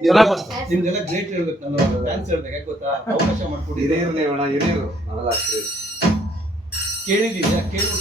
ನಿಮ್ದೆಲ್ಲ ಗ್ರೇಟ್ ಹೇಳ್ಬೇಕು ನಾನು. ಥ್ಯಾಂಕ್ಸ್ ಹೇಳ್ಬೇಕು ಯಾಕೆ ಗೊತ್ತಾ? ಅವಕಾಶ ಮಾಡ್ಕೊಡಿ. ಹಿರಿಯರನ್ನೇ ಅಣ್ಣ ಹಿರಿಯರು. ನನಗಾಗ್ತದೆ ಕೇಳಿದ್ದೀನಿ ಕೇಳ್ಬಿಟ್ಟು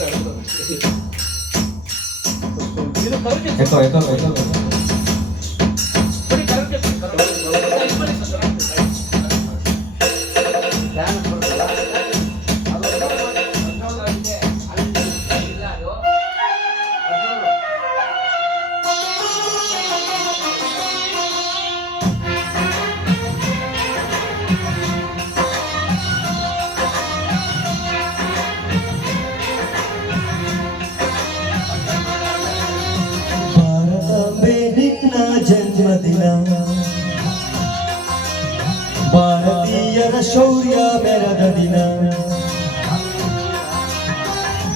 ಭಾರತೀಯರ ಶೌರ್ಯ, ಬೆರದ ದಿನ.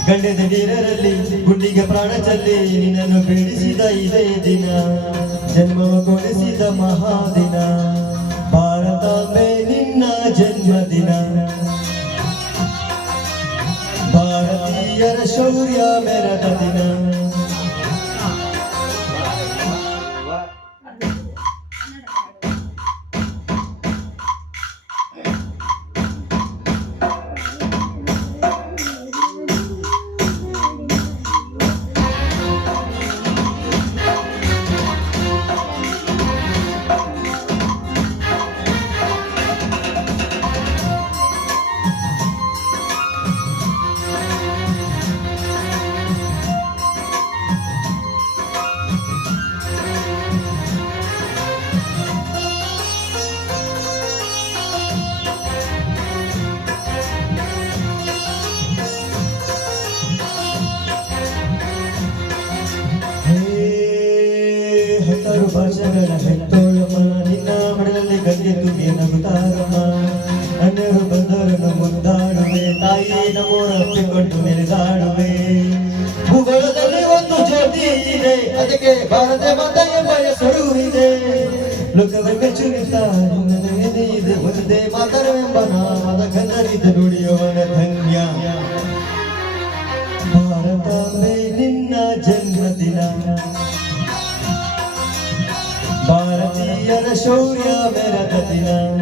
ಗಂಡದ ನೀರರಲ್ಲಿ ಗುಂಡಿಗೆ ಪ್ರಾಣ ಚಲ್ಲಿ ನಿನ್ನನ್ನು ಬೀಳಿಸಿದ ಇದೇ ದಿನ. ಜನ್ಮ ಕೊಡಿಸಿದ ಮಹಾದಿನ. ಭಾರತಾಂಬೆ ನಿನ್ನ ಜನ್ಮದಿನ. ಭಾರತೀಯರ ಶೌರ್ಯ ಮೆರದ ದಿನ. ಹತ್ತಾರು ಭಾಷೆಗಳ ಹೆತ್ತೋಳಮ್ಮ ನಿನ್ನ ಮಡಲಲ್ಲಿ ಗಂಗೆ ತುಂಬಿ ನಗುತ್ತಾರಮ್ಮ ಅನ್ನರು ಬಂದವರನ್ನು ಮುದ್ದಾಡುವೆ ತಾಯಿ ನಮ್ಮೋರ ಅಪ್ಪಿಕೊಂಡು ಮೆರೆದಾಡುವೆ. ಭೂಗೋಳದಲ್ಲಿ ಒಂದು ಜ್ಯೋತಿ ಇದೆ, ಅದಕ್ಕೆ ಭಾರತ ಮಾತ ಎಂಬ ಹೆಸರು ಇದೆ. ಮೆಚ್ಚುನಿತ ನನಗೆ ಇದೆ ಒಂದೇ ಮಾತರವೆಂಬ ನಾಮದ ಗಂಧರಿದ ನುಡಿಯುವನ ಧನ್ಯ. ಭಾರತ ನಿನ್ನ ಜನ್ಮದಿನ. ಭಾರತೀಯರ ಶೌರ್ಯ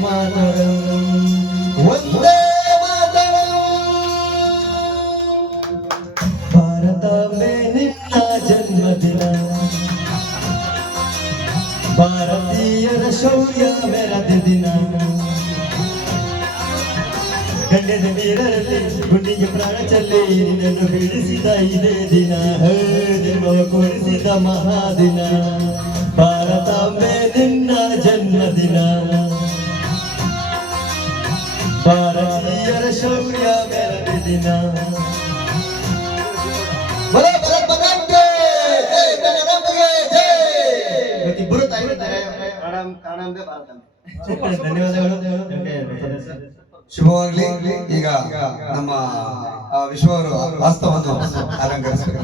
ಮಾತರಂ ಒಂದೇ ಮಾತರಂ ಭಾರತ ನಿನ್ನ ಜನ್ಮದಿನ. ಭಾರತೀಯರ ಶೌರ್ಯ ಮೆರೆದ ದಿನ. ಗಂಡದ ನೀರಲ್ಲಿ ಚೆಲ್ಲಿ ನಿನ್ನನ್ನು ಬೀಳಿಸಿದ ಇದೇ ದಿನ. ಜನ್ಮವ ಕೊಡಿಸಿದ ಮಹಾದಿನ. ಭಾರತಾಂಬೆ ನಿನ್ನ ಜನ್ಮದಿನ. ಕಾಣಂಬೆ ಭಾರತಾಂಬೆ ಧನ್ಯವಾದಗಳು. ಶುಭವಾಗ್ಲಿ. ಈಗ ನಮ್ಮ ಆ, ವಿಶ್ವ ಅವರು ವಾಸ್ತವವನ್ನು ಅಲಂಕರಿಸಬೇಕು